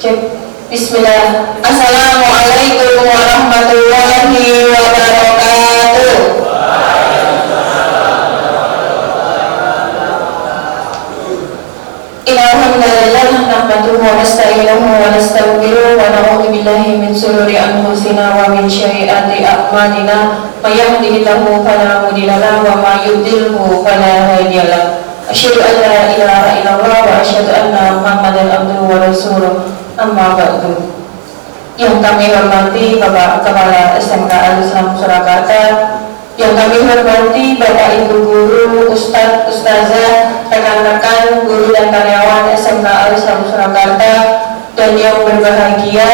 Cek. Bismillah. Assalamualaikum warahmatullahi wabarakatuh. Alhamdulillah nahmaduhu wa nasta'inuhu wa nastaghfiruh wa na'udzu billahi min shururi anfusina wa min sayyiati a'malina may yahdihillahu fala mudilla lahu wa may yudlilhu fala hadiya lahu. Asyhadu an la ilaha illallah wa asyhadu anna Muhammadan abduhu wa rasuluh. Amma ba'du. Yang kami hormati Bapak Kepala SMK Al-Islam Surakarta, yang kami hormati Bapak Ibu Guru, Ustadz, Ustazah, rekan-rekan guru dan karyawan SMK Al-Islam Surakarta, dan yang berbahagia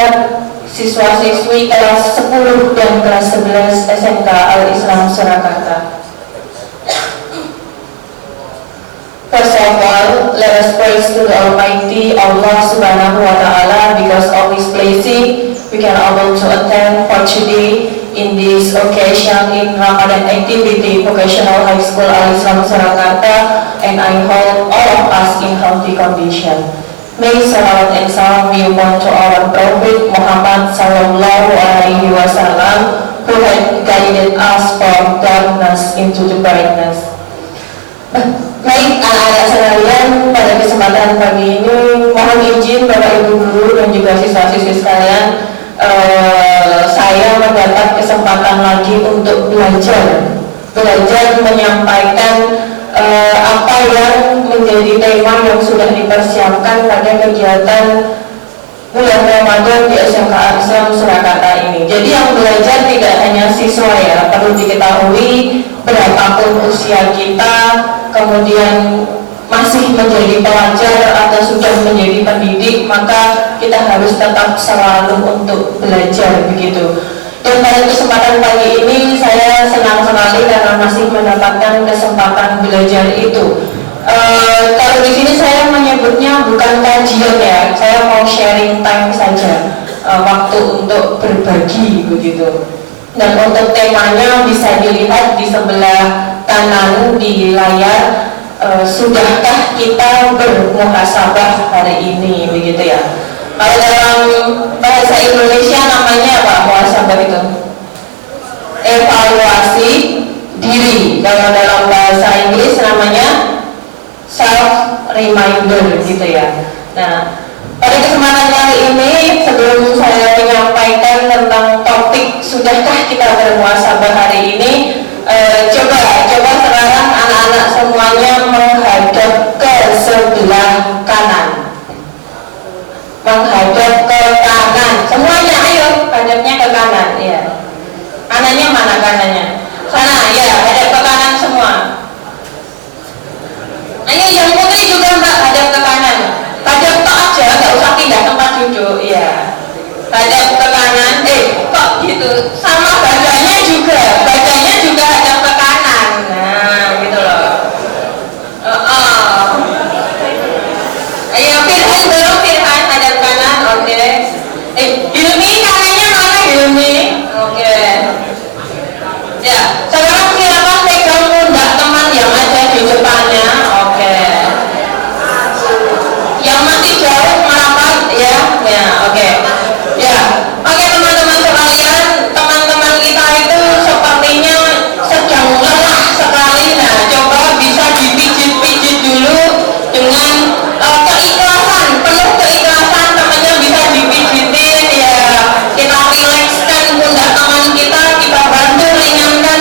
siswa-siswi kelas 10 dan kelas 11 SMK Al-Islam Surakarta. First of all, let us praise to the Almighty Allah Subhanahu wa Ta'ala. Because of His blessing, we can able to attend for today in this occasion in Ramadan activity Vocational High School Al-Islam Surakarta, and I hope all of us in healthy condition. May salawat and salam be upon to our Prophet Muhammad Sallallahu Alaihi Wasallam, who had guided us from darkness into the brightness. Baik anak-anak sekalian, pada kesempatan pagi ini mohon izin Bapak Ibu Guru dan juga siswa-siswi sekalian, saya mendapat kesempatan lagi untuk belajar menyampaikan apa yang menjadi tema yang sudah dipersiapkan pada kegiatan bulan Ramadan di SMK Al-Islam Surakarta ini. Jadi yang belajar tidak hanya siswa ya, perlu diketahui berapapun usia kita, kemudian masih menjadi pelajar atau sudah menjadi pendidik, maka kita harus tetap selalu untuk belajar begitu. Dan pada kesempatan pagi ini saya senang sekali karena masih mendapatkan kesempatan belajar itu. Kalau di sini saya menyebutnya bukan kajian ya, saya mau sharing time saja, waktu untuk berbagi begitu. Dan untuk temanya bisa dilihat di sebelah kanan di layar. Sudahkah kita bermuhasabah hari ini begitu ya? Kalau dalam bahasa Indonesia namanya apa muhasabah itu? Evaluasi diri. Kalau dalam bahasa Inggris namanya self reminder gitu ya. Nah, pada kesempatan kali ini sebelum saya menyampaikan tentang topik sudahkah kita bermuhasabah hari ini, coba sekarang anak-anak semuanya menghadap ke sebelah kanan. Menghadap ke kanan. Semuanya ayo hadapnya ke kanan ya. Kanannya mana kanannya? Sana ya, hadap ke kanan semua. Ayo yang putri juga Mbak hadap ke kanan. Hadap tok aja, nggak usah pindah tempat duduk ya. Hadap ke kanan. Kok gitu? Sama badannya juga hadap ke kanan. Nah, gitu loh. Ayo Firhan hadap kanan. Oke. Hilmi kanannya mana Hilmi? Oke. Ya, sekarang silakan pegang pundak teman yang ada di depannya. Oke. Yang masih jauh merapat ya. Ya, oke. Ya. Oke teman-teman sekalian, teman-teman kita itu sepertinya sedang lelah sekali. Nah, coba bisa dipijit-pijit dulu dengan keikhlasan, penuh keikhlasan, temannya bisa dipijitin ya. Kita rilekskan pundak teman kita bantu ringankan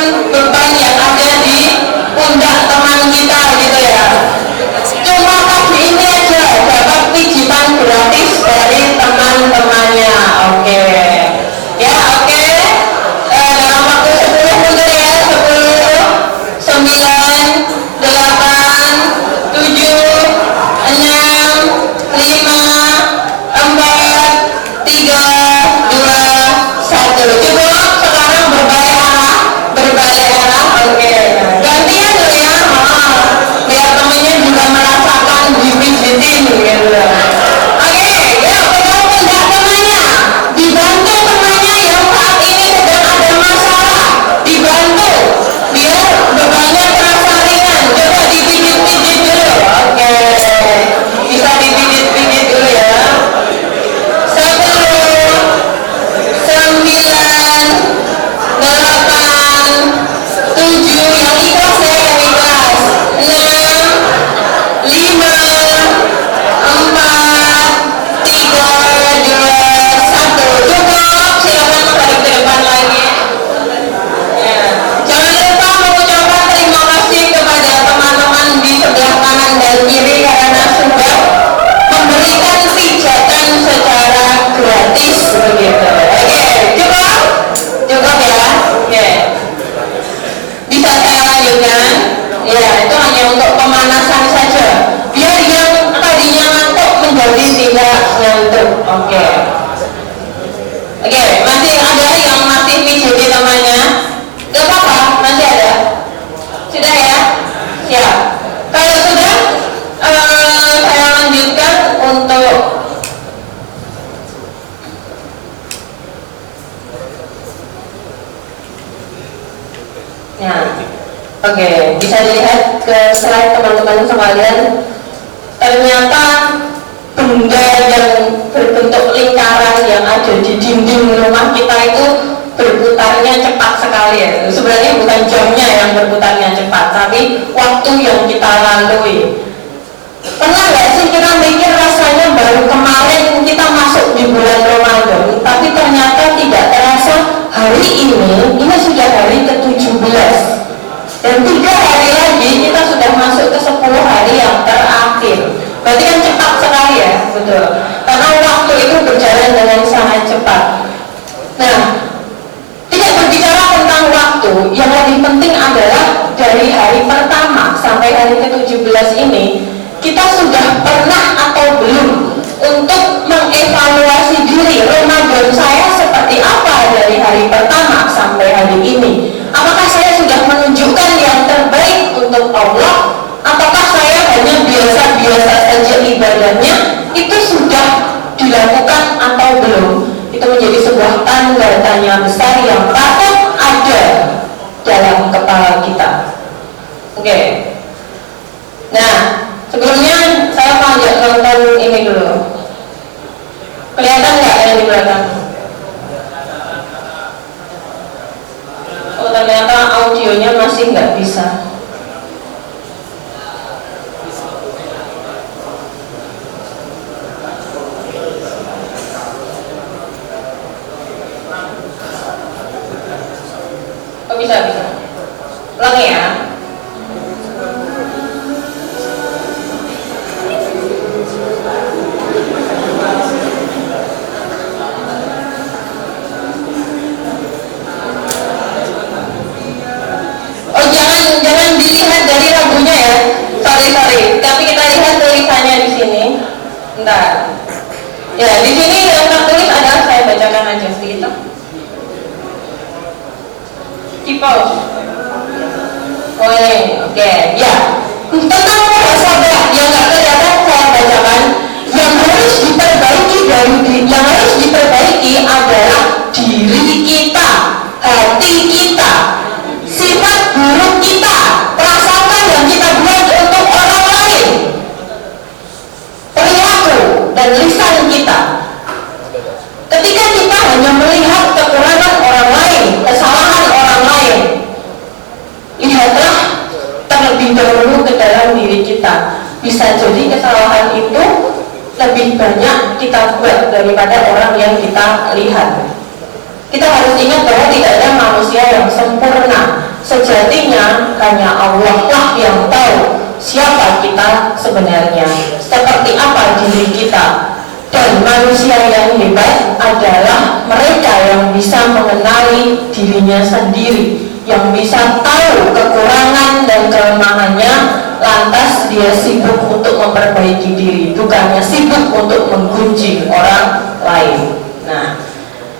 Nah, oke, bisa dilihat ke slide teman-teman sekalian. Ternyata benda yang berbentuk lingkaran yang ada di dinding rumah kita itu berputarnya cepat sekali ya. Sebenarnya bukan jamnya yang berputarnya cepat, tapi waktu yang kita lalui. Pernah nggak sih kita mikir rasanya baru kemarin kita masuk di bulan Ramadan, tapi ternyata tidak terasa hari ini sudah hari ke-17, dan 3 hari lagi kita sudah masuk ke 10 hari yang terakhir. Berarti kan cepat sekali ya, betul. Karena waktu itu berjalan dengan sangat cepat. Nah, tidak berbicara tentang waktu, yang lebih penting adalah dari hari pertama sampai hari ke-17 ini, kita sudah pernah atau belum untuk mengevaluasi diri Ramadan saya seperti apa dari hari pertama sampai hari ini. Apakah saya sudah menunjukkan yang terbaik untuk Allah, ataukah saya hanya biasa-biasa saja ibadahnya? Itu sudah dilakukan atau belum? Itu menjadi sebuah tanda tanya besar yang patut ada dalam kepala kita. Oke. Nah, sebelumnya saya mau ajak nonton ini dulu. Kelihatan nggak yang di belakang? Oh, ternyata audionya masih nggak bisa. Oh, bisa. Ulangi ya. Jangan dilihat dari lagunya ya, sorry. Tapi kita lihat tulisannya di sini. Bentar. Ya, di sini yang tertulis adalah, saya bacakan aja sedikit. Kipos. Oh ini, oke. Ya, tentang muhasabah yang nggak kelihatan saya bacakan. Yang harus diperbaiki adalah diri kita, hati kita, sifat buruk kita, prasangka yang kita buat untuk orang lain, perilaku dan lisan kita. Ketika kita hanya melihat kekurangan orang lain, kesalahan orang lain, lihatlah terlebih dahulu ke dalam diri kita. Bisa jadi kesalahan itu lebih banyak kita buat daripada orang yang kita lihat. Kita harus ingat bahwa tidak ada manusia yang sempurna. Sejatinya hanya Allah lah yang tahu siapa kita sebenarnya, seperti apa diri kita. Dan manusia yang hebat adalah mereka yang bisa mengenali dirinya sendiri, yang bisa tahu kekurangan dan kelemahannya, lantas dia sibuk untuk memperbaiki diri, bukannya sibuk untuk menggunjing orang lain. Nah,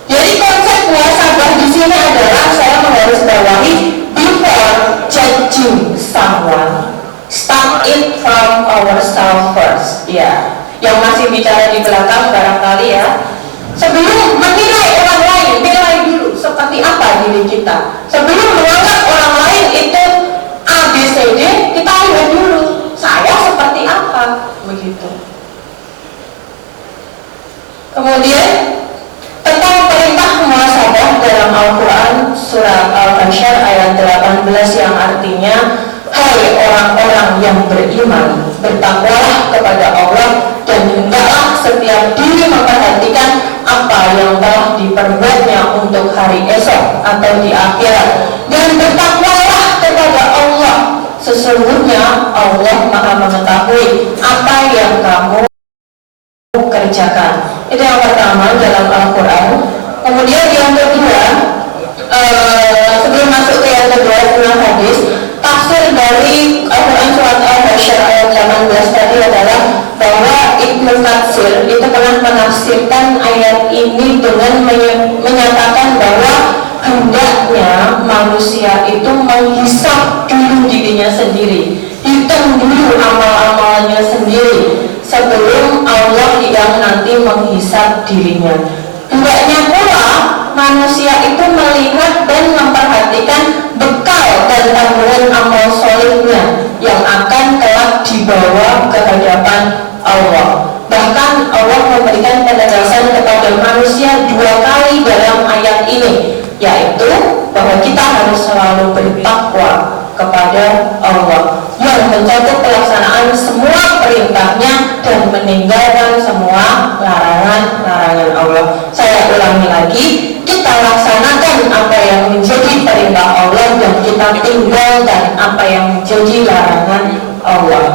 jadi konsep muhasabah di sini adalah, saya menggarisbawahi, before judging someone, start it from ourselves first. Ya, yang masih bicara di belakang barangkali ya, sebelum menilai orang lain, nilai dulu seperti apa diri kita. Sebelum menganggap orang lain itu A, B, C, D, kita lihat dulu saya seperti apa, begitu. Kemudian tentang perintah muhasabah dalam Al-Quran surat Al-Hasyr ayat 18 yang artinya, hai orang-orang yang beriman, bertakwalah kepada Allah dan hendaklah setiap diri memperhatikan apa yang telah diperbuatnya untuk hari esok atau di akhirat, dan bertakwalah kepada Allah, sesungguhnya Allah Maha mengetahui apa yang kamu kerjakan. Itu yang pertama dalam Al-Quran. Kemudian yang kedua, sebelum masuk ke yang kedua dalam hadis, tafsir dari Al-Quran surat Al-Hasyr ayat 18 tadi adalah bahwa Ibnu Katsir itu pernah menafsirkan ayat ini dengan menyatakan bahwa hendaknya manusia itu menghisap dulu dirinya sendiri, hitung dulu amal-amalnya sendiri sebelum Allah yang nanti menghisap dirinya. Hendaknya pula manusia itu melihat dan memperhatikan bekal kepada Allah, yang mencakup pelaksanaan semua perintahnya dan meninggalkan semua larangan-larangan Allah. Saya ulangi lagi, kita laksanakan apa yang menjadi perintah Allah dan kita tinggalkan apa yang menjadi larangan Allah.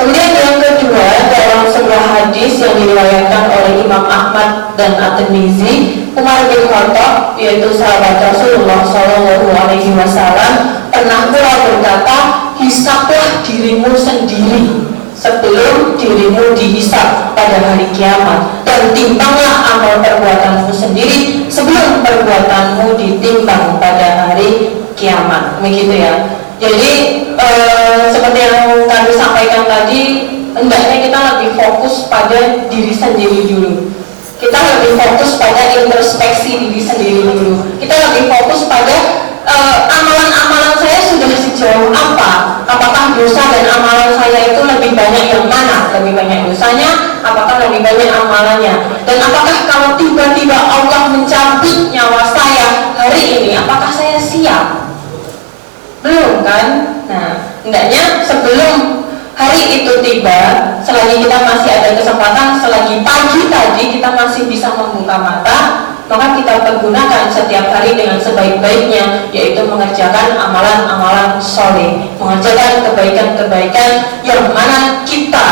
Kemudian yang kedua, dalam sebuah hadis yang diriwayatkan oleh Imam Ahmad dan At-Tirmizi, Umar bin Khattab, yaitu sahabat Rasulullah SAW, pernah pula berkata, hisaplah dirimu sendiri sebelum dirimu dihisap pada hari kiamat, dan timbanglah amal perbuatanmu sendiri sebelum perbuatanmu ditimbang pada hari kiamat. Begitu ya. Jadi seperti yang kami sampaikan tadi, hendaknya kita lebih fokus pada diri sendiri dulu. Kita lebih fokus pada introspeksi diri sendiri dulu. Kita lebih fokus pada amalan-amalan saya sudah sejauh apa? Apakah dosa dan amalan saya itu lebih banyak yang mana? Lebih banyak dosanya? Apakah lebih banyak amalannya? Dan apakah kalau tiba-tiba Allah mencabut nyawa saya hari ini, apakah saya siap? Belum kan? Nah, hendaknya sebelum hari itu tiba, selagi kita masih ada kesempatan, selagi pagi tadi kita masih bisa membuka mata, maka kita pergunakan setiap hari dengan sebaik-baiknya, yaitu mengerjakan amalan-amalan soleh, mengerjakan kebaikan-kebaikan yang mana kita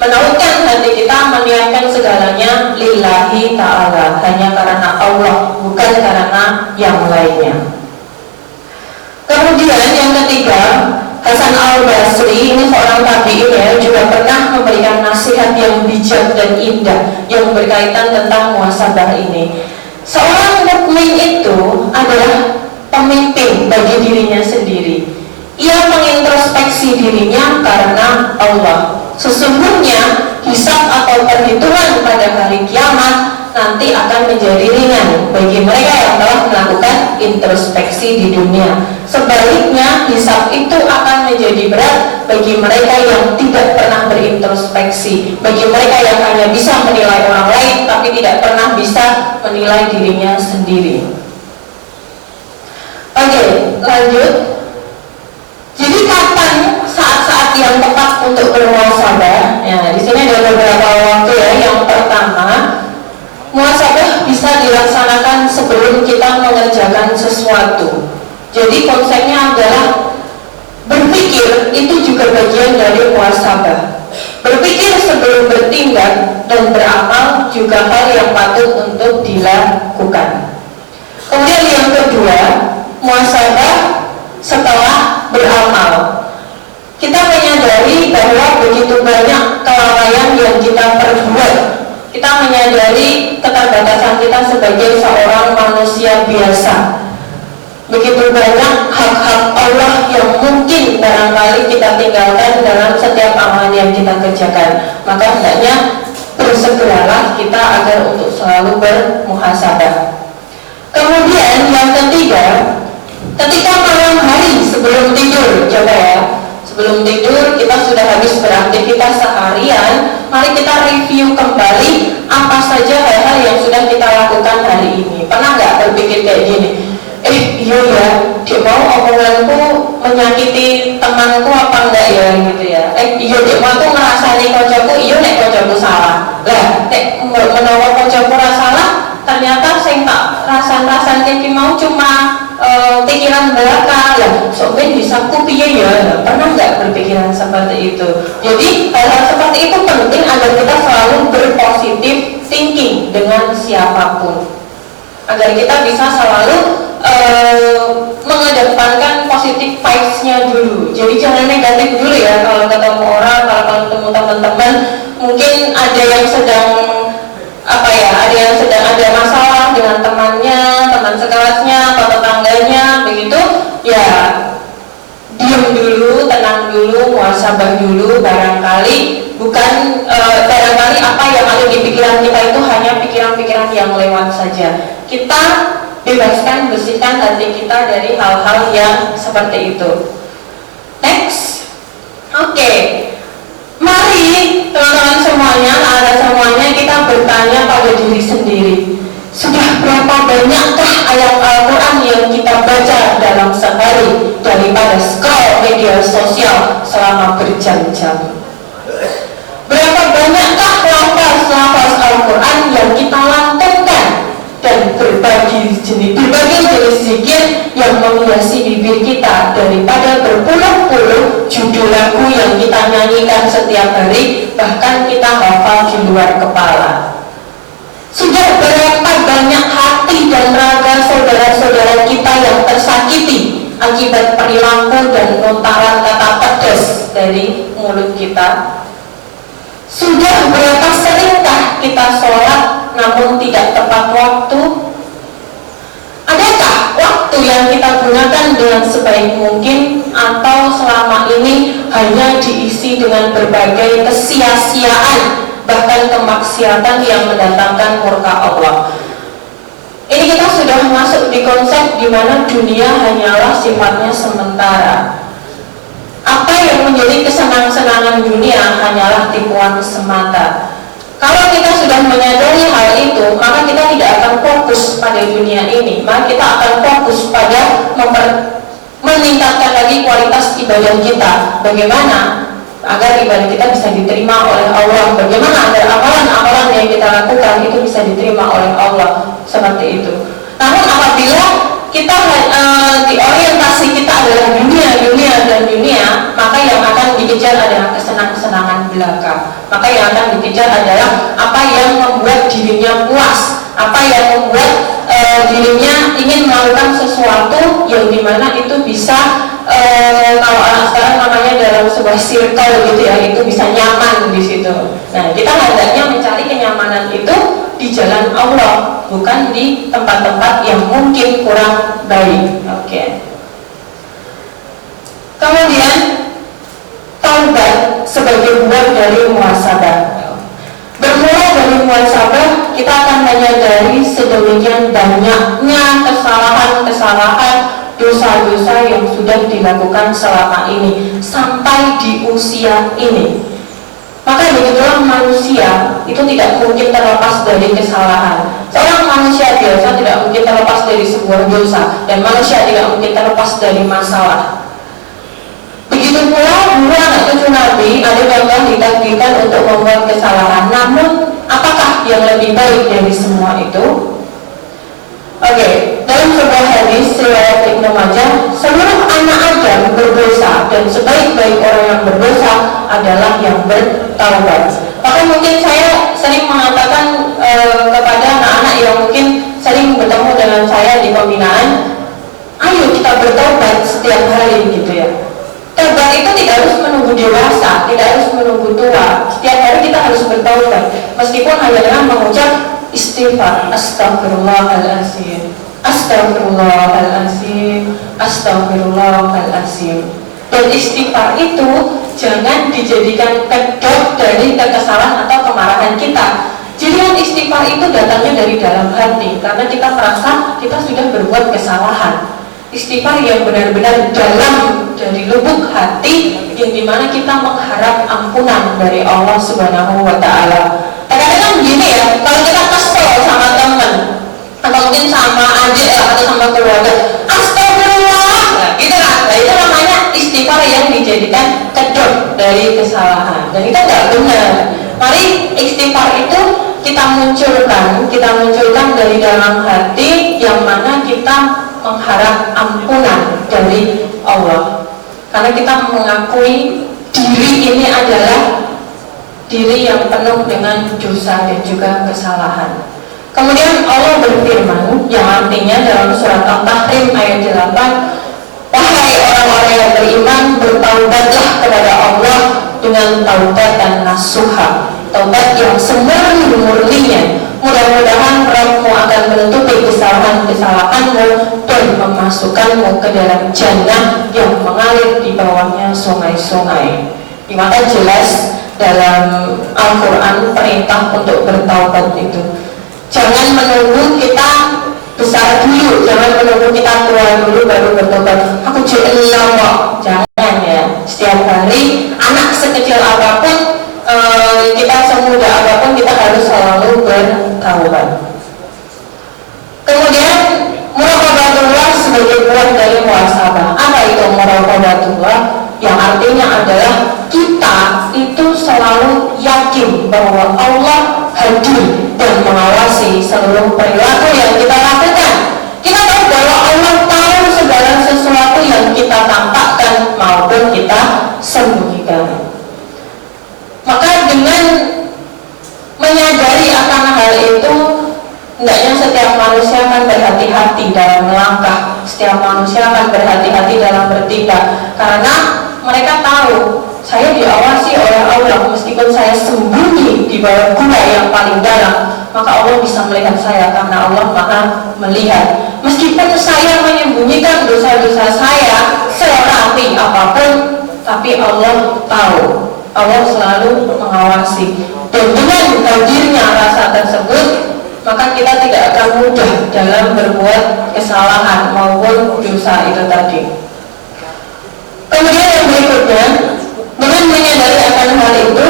menautkan hati kita, meniatkan segalanya lillahi ta'ala, hanya karena Allah, bukan karena yang lainnya. Kemudian yang ketiga, Hasan Al-Basri, ini seorang tabi'in ya, juga pernah memberikan nasihat yang bijak dan indah yang berkaitan tentang muhasabah ini. Seorang mukmin itu adalah pemimpin bagi dirinya sendiri. Ia mengintrospeksi dirinya karena Allah. Sesungguhnya hisab atau perhitungan pada hari kiamat nanti akan menjadi ringan bagi mereka yang telah melakukan introspeksi di dunia. Sebaliknya, hisab itu akan menjadi berat bagi mereka yang tidak pernah berintrospeksi, bagi mereka yang hanya bisa menilai orang lain tapi tidak pernah bisa menilai dirinya sendiri. Oke, lanjut. Jadi kapan saat-saat yang tepat untuk bermuhasabah? Ya, di sini ada beberapa waktu ya. Yang pertama, muhasabah bisa dilaksanakan sebelum kita mengerjakan sesuatu. Jadi konsepnya adalah berpikir itu juga bagian dari muhasabah. Berpikir sebelum bertindak dan beramal juga hal yang patut untuk dilakukan. Kemudian yang kedua, muhasabah setelah beramal. Kita menyadari bahwa begitu banyak kelalaian yang kita perbuat. Kita menyadari keterbatasan kita sebagai seorang manusia biasa. Begitu banyak hak-hak Allah yang mungkin barangkali kita tinggalkan dalam setiap amalan yang kita kerjakan. Maka hendaknya bersegeralah kita agar untuk selalu bermuhasabah. Kemudian yang ketiga, ketika malam hari sebelum tidur, coba ya, sebelum tidur kita sudah habis beraktivitas seharian, mari kita review kembali apa saja hal-hal yang sudah kita lakukan hari ini. Pernah nggak berpikir kayak gini? Iya ya, dia mau omonganku menyakiti temanku apa enggak ya gitu ya. Iya dia mau tuh ngerasani koncoku, iya nek koncoku salah. Lah, nek menawa koncoku salah, ternyata saya tak rasan-rasan kayak mau cuma pikiran belaka lah. Soalnya bisa ku piye ya. Pernah nggak berpikiran seperti itu? Jadi hal-hal seperti itu penting agar kita selalu berpositif thinking dengan siapapun, agar kita bisa selalu mengedepankan positif vibes-nya dulu. Jadi jangan negatif dulu ya. Kalau ketemu orang, kalau ketemu teman-teman, mungkin ada yang sedang ada yang sedang ada masalah dengan temannya, teman sekelasnya atau tetangganya, begitu ya, diam dulu, tenang dulu, muhasabah dulu. Barangkali apa yang ada di pikiran kita itu hanya pikiran-pikiran yang lewat saja. Kita bebaskan, bersihkan hati kita dari hal-hal yang seperti itu. Next, oke. Mari teman-teman semuanya, semuanya kita bertanya pada diri sendiri. Sudah berapa banyakkah ayat Al-Quran yang kita baca dalam sehari? berjam-jam. Berapa banyakkah lafaz-lafaz Al-Quran yang kita lantunkan dan berbagai jenis zikir yang menghiasi bibir kita daripada berpuluh-puluh judul lagu yang kita nyanyikan setiap hari, bahkan kita hafal di luar kepala. Sudah berapa banyak hati dan raga saudara-saudara kita yang tersakiti akibat perilaku dan lontaran kata pedas dari mulut kita? Sudah berapa seringkah kita sholat namun tidak tepat waktu? Adakah waktu yang kita gunakan dengan sebaik mungkin, atau selama ini hanya diisi dengan berbagai kesia-siaan, bahkan kemaksiatan yang mendatangkan murka Allah? Ini kita sudah masuk di konsep di mana dunia hanyalah sifatnya sementara. Apa yang menjadi kesenang-senangan dunia hanyalah tipuan semata. Kalau kita sudah menyadari hal itu, maka kita tidak akan fokus pada dunia ini, maka kita akan fokus pada meningkatkan lagi kualitas ibadah kita. Bagaimana agar ibadah kita bisa diterima oleh Allah? Bagaimana agar amalan-amalan yang kita lakukan itu bisa diterima oleh Allah? Seperti itu. Namun apabila kita orientasi kita adalah dunia, maka yang akan dikejar adalah kesenang-senangan belaka. Maka yang akan dikejar adalah apa yang membuat dirinya puas, apa yang membuat dirinya ingin melakukan sesuatu yang dimana itu bisa kalau anak sekarang namanya dalam sebuah circle gitu ya, itu bisa nyaman di situ. Nah, kita hendaknya mencari kenyamanan itu di jalan Allah, bukan di tempat-tempat yang mungkin kurang baik. Oke. Kemudian taubat sebagai buah dari muhasabah. Bermula dari muhasabah, kita akan menyadari sedemikian banyaknya kesalahan-kesalahan, dosa-dosa yang sudah dilakukan selama ini sampai di usia ini. Maka begitulah manusia itu tidak mungkin terlepas dari kesalahan. Seorang manusia biasa tidak mungkin terlepas dari sebuah dosa, dan manusia tidak mungkin terlepas dari masalah. Begitu pula dulu anak cucu Nabi ada yang ditakdirkan untuk membuat kesalahan. Namun apakah yang lebih baik dari semua itu? Oke, dalam sebuah hadis riwayat Ibnu Majah, seluruh anak Adam berdosa dan sebaik-baik orang yang berdosa adalah yang bertaubat. Maka mungkin saya sering mengatakan kepada anak-anak yang mungkin sering bertemu dengan saya di pembinaan, ayo kita bertaubat setiap hari gitu ya. Taubat itu tidak harus menunggu dewasa, tidak harus menunggu tua. Setiap hari kita harus bertaubat, meskipun hanya dengan mengucap istighfar, astagfirullahaladzim, astagfirullahaladzim, astagfirullahaladzim. Dan istighfar itu jangan dijadikan kedok dari kekesalan atau kemarahan kita. Jadi istighfar itu datangnya dari dalam hati, karena kita merasa kita sudah berbuat kesalahan. Istighfar yang benar-benar dalam dari lubuk hati, yang dimana kita mengharap ampunan dari Allah Subhanahu wa Ta'ala. Kadang-kadang gini ya, kalau kita kesel sama teman atau mungkin sama adik atau sama keluarga, astagfirullah, gitu kan? Nah, itu namanya istighfar yang dijadikan kedok dari kesalahan, dan itu nggak benar. Mari istighfar itu kita munculkan dari dalam hati, yang mana kita mengharap ampunan dari Allah, karena kita mengakui diri ini adalah diri yang penuh dengan dosa dan juga kesalahan. Kemudian Allah berfirman, yang artinya dalam surat Al-Tahrim ayat 8, wahai orang-orang yang beriman, bertaubatlah kepada Allah dengan taubatan nasuha, taubat yang semurni-murninya. Mudah-mudahan Rabbmu akan menutupi kesalahan-kesalahanmu dan memasukkanmu ke dalam jannah yang mengalir di bawahnya sungai-sungai. Di mana jelas dalam Al-Quran perintah untuk bertaubat itu. Jangan menunggu kita besar dulu, jangan menunggu kita tua dulu baru bertobat. Aku jeelah kok, jangan ya. Setiap hari, anak sekecil apapun, kita semuda apapun, kita harus selalu bertaubat. Kemudian muraqabatullah sebagai buah dari muhasabah. Apa itu muraqabatullah? Yang artinya adalah kita itu selalu yakin bahwa Allah hadir dan mengawasi seluruh perilaku yang kita lakukan. Kita tahu bahwa Allah tahu segala sesuatu yang kita tampakkan maupun kita sembunyikan. Maka dengan menyadari akan hal itu, hendaknya setiap manusia akan berhati-hati dalam melangkah, setiap manusia akan berhati-hati dalam bertindak, karena mereka tahu saya diawasi oleh Allah. Meskipun saya sembunyi di bawah gua yang paling dalam, maka Allah bisa melihat saya karena Allah Maha melihat. Meskipun saya menyembunyikan dosa-dosa saya serapi apapun, tapi Allah tahu. Allah selalu mengawasi. Dan dengan hadirnya rasa tersebut, maka kita tidak akan mudah dalam berbuat kesalahan maupun dosa itu tadi. Kemudian yang berikutnya, dengan menyadari akan hal itu,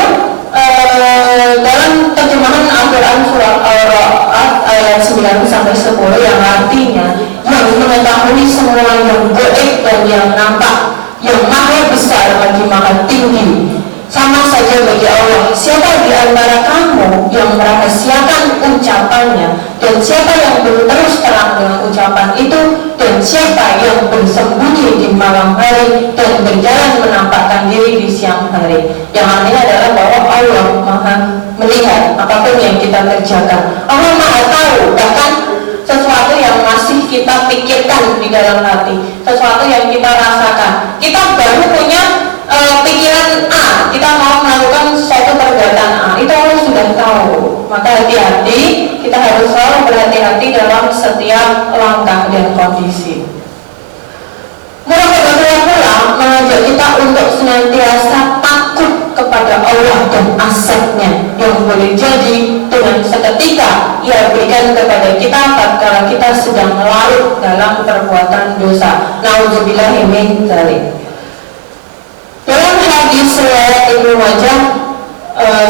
dalam terjemahan Al-Quran surah Al-Ra'd ayat 9-10 yang artinya yang mengetahui semua yang gaib dan yang nampak, yang maha besar bagi maha tinggi, sama saja bagi Allah. Siapa di antara kamu yang merahasiakan ucapannya, dan siapa yang berterus terang dengan ucapan itu, dan siapa yang bersembunyi di malam hari dan berjalan menampakkan diri di siang hari. Yang artinya adalah bahwa Allah Maha melihat apapun yang kita kerjakan. Allah Maha tahu bahkan sesuatu yang masih kita pikirkan di dalam hati, sesuatu yang kita rasakan. Kita baru punya pikiran A, kita mau melakukan suatu perbuatan A, itu Allah sudah tahu. Maka hati-hati, kita harus selalu berhati-hati dalam setiap langkah dan kondisi. Muraqabah pula mengajak kita untuk senantiasa takut kepada Allah dan azab-Nya yang boleh jadi dengan seketika Ia berikan kepada kita tatkala kita sedang larut dalam perbuatan dosa. Nauzubillahi min dzalik. Dalam hadis riwayat Ibnu Majah,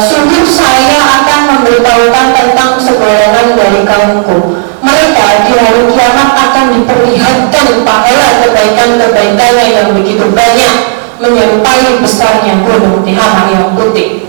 sungguh saya akan memberitahukan tentang segolongan dari kaumku. Mereka di hari kiamat akan diperlihatkan pahala kebaikan-kebaikannya yang begitu banyak, menyerupai besarnya gunung Tihamah yang putih.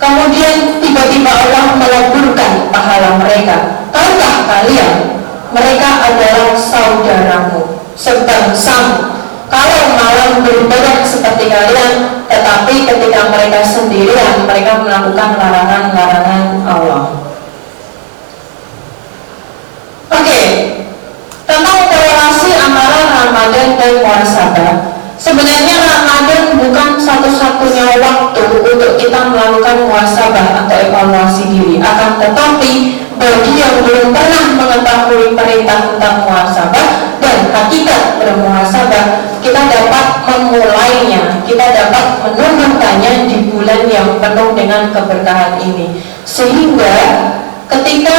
Kemudian tiba-tiba Allah meleburkan pahala mereka. Tahukah kalian, mereka adalah saudaramu, sebangsamu. Kalau malam beribadah seperti kalian, tetapi ketika mereka sendirian, mereka melakukan larangan-larangan Allah. Oke, tentang korelasi antara Ramadan dan muhasabah. Sebenarnya Ramadan bukan satu-satunya waktu untuk kita melakukan muhasabah atau evaluasi diri. Akan tetapi bagi yang belum pernah mengetahui perintah tentang muhasabah dan hakikat bermuhasabah, kita dapat memulainya, kita dapat menumbuhkannya di bulan yang penuh dengan keberkahan ini. Sehingga ketika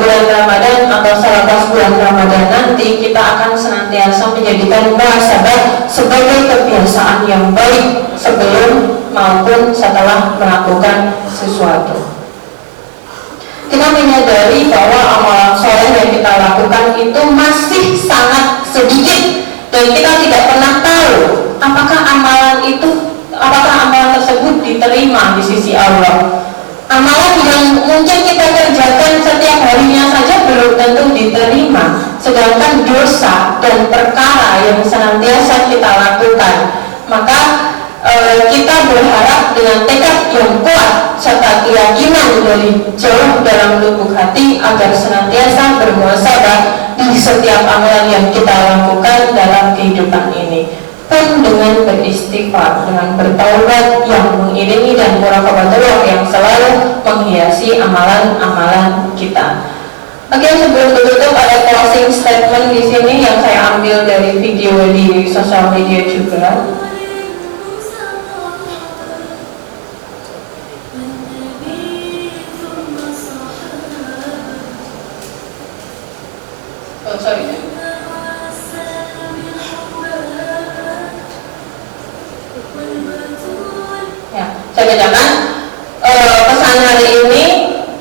bulan Ramadan atau selepas bulan Ramadan nanti, kita akan senantiasa menjadikan muhasabah sebagai kebiasaan yang baik sebelum maupun setelah melakukan sesuatu. Kita menyadari bahwa amalan soleh yang kita lakukan itu masih sangat sedikit, dan kita tidak pernah tahu apakah amalan tersebut diterima di sisi Allah. Amalan yang mungkin kita kerjakan setiap harinya saja belum tentu diterima, sedangkan dosa dan perkara yang senantiasa kita lakukan, maka kita berharap dengan tekad yang kuat serta keyakinan dari jauh dalam lubuk hati agar senantiasa bermuhasabah di setiap amalan yang kita lakukan dalam kehidupan ini, pun dengan beristighfar, dengan bertaubat yang mengiringi dan muraqabatullah yang selalu menghiasi amalan-amalan kita. Oke, sebelum tutup ada closing statement di sini yang saya ambil dari video di sosial media juga. Ya, saya bacakan pesan hari ini.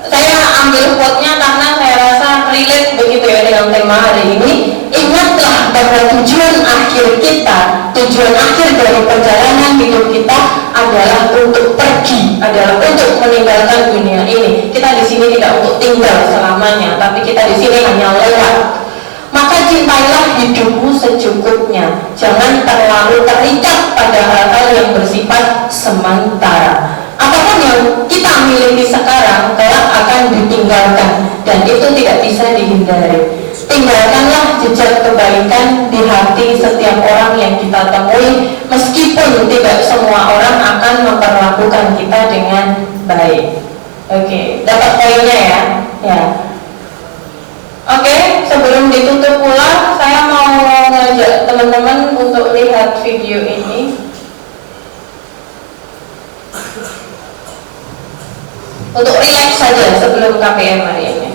Saya ambil quote-nya karena saya rasa relate begitu ya dengan tema hari ini. Ingatlah bahwa tujuan akhir dari perjalanan hidup kita adalah untuk pergi, adalah untuk meninggalkan dunia ini. Kita di sini tidak untuk tinggal selamanya, tapi kita di sini hanya lewat. Maka cintailah hidupmu secukupnya, jangan terlalu terikat pada hal-hal yang bersifat sementara. Apapun yang kita miliki sekarang kelak akan ditinggalkan, dan itu tidak bisa dihindari. Tinggalkanlah jejak kebaikan di hati setiap orang yang kita temui, meskipun tidak semua orang akan memperlakukan kita dengan baik. Oke, dapat poinnya ya? Ya. Oke, sebelum ditutup pula, saya mau ngajak teman-teman untuk lihat video ini. Untuk relax saja sebelum KPM hari ini.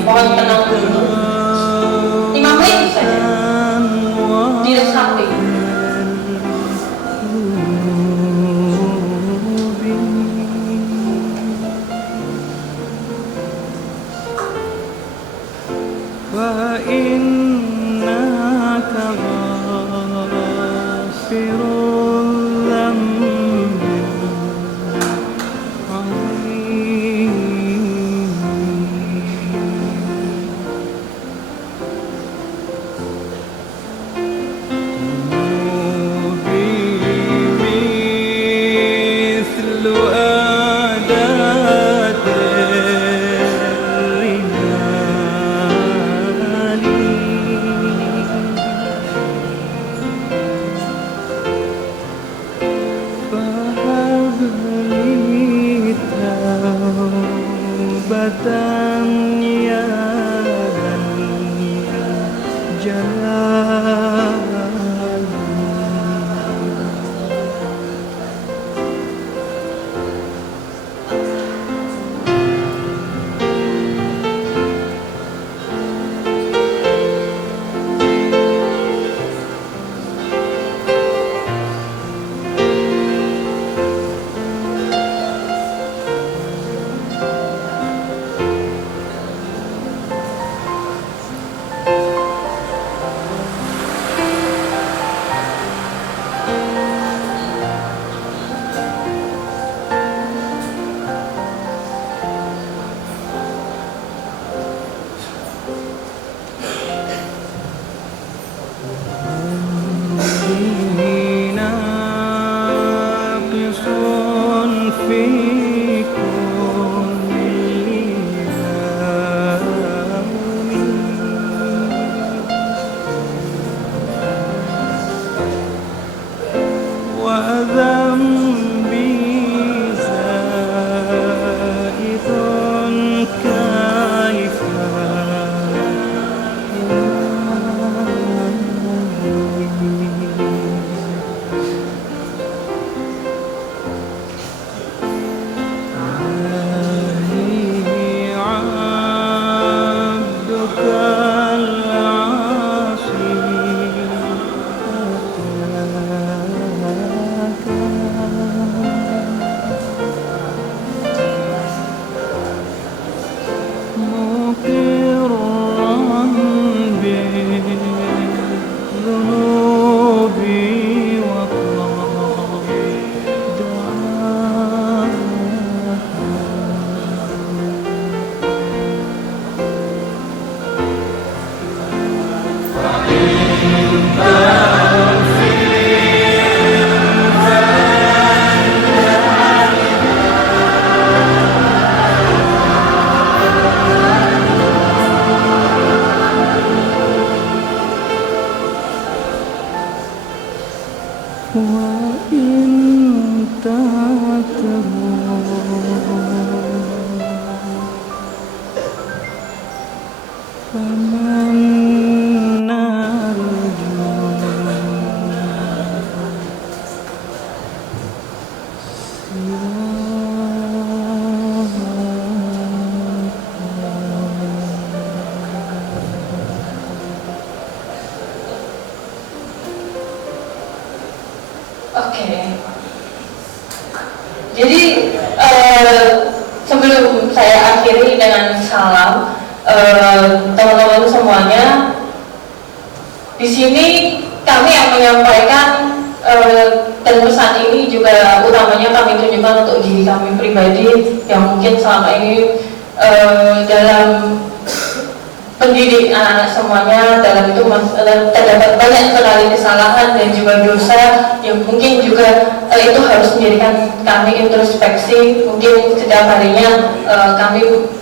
Mohon tenang dulu 5 menit saja, diresapi. وإن تعتروا فمن نرجو Oke. Jadi sebelum saya akhiri dengan salam, teman-teman semuanya, di sini kami yang menyampaikan dan pesan ini juga utamanya kami tunjukkan untuk diri kami pribadi yang mungkin selama ini dalam pendidik anak-anak semuanya, dalam itu terdapat banyak sekali kesalahan dan juga dosa yang mungkin juga itu harus menjadikan kami introspeksi. Mungkin setiap harinya kami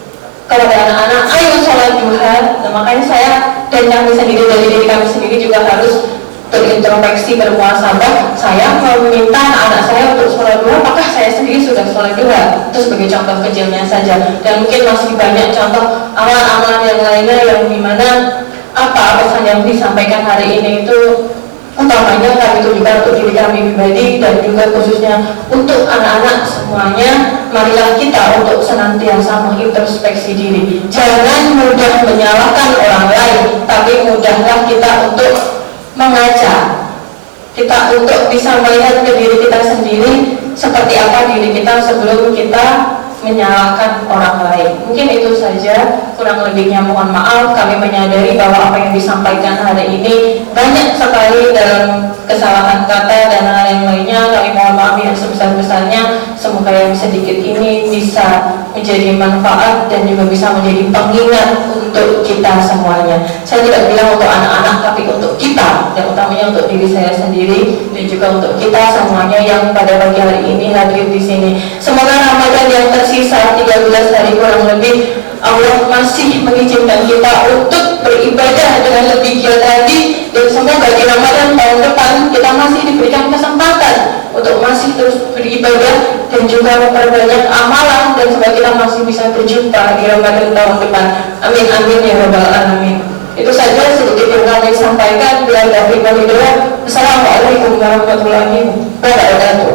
kepada anak-anak, ayo sholat duha. Nah, makanya saya dan kami sendiri, dari diri kami sendiri juga harus berintrospeksi, bermuhasabah. Saya meminta anak-anak saya untuk sholat duha, apakah saya sendiri sudah sholat duha? Itu sebagai contoh kecilnya saja. Dan mungkin masih banyak contoh amalan-amalan yang lainnya yang dimana apa pesan yang disampaikan hari ini itu utamanya kami tujukan untuk diri kami pribadi dan juga khususnya untuk anak-anak semuanya. Marilah kita untuk senantiasa mengintrospeksi diri. Jangan mudah menyalahkan orang lain, tapi mudahlah kita untuk mengaca. Kita untuk bisa melihat ke diri kita sendiri seperti apa diri kita sebelum kita menyalahkan orang lain. Mungkin itu saja, kurang lebihnya mohon maaf. Kami menyadari bahwa apa yang disampaikan hari ini banyak sekali dalam kesalahan kata dan hal yang lainnya. Kami mohon maaf yang sebesar-besarnya. Semoga yang sedikit ini bisa menjadi manfaat dan juga bisa menjadi pengingat untuk kita semuanya. Saya tidak bilang untuk anak-anak, tapi untuk kita, dan utamanya untuk diri saya sendiri dan juga untuk kita semuanya yang pada pagi hari ini hadir di sini. Semoga Ramadan yang tersisa 13 hari kurang lebih, Allah masih mengizinkan kita untuk beribadah dengan lebih giat lagi, dan semoga di Ramadan tahun depan kita masih diberikan kesempatan untuk masih terus beribadah dan juga memperbanyak amalan, dan semoga kita masih bisa berjumpa di Ramadan tahun depan. Amin amin ya rabbal alamin. Itu saja sedikit yang kami sampaikan. Bila ada hidayah. Assalamualaikum warahmatullahi wabarakatuh.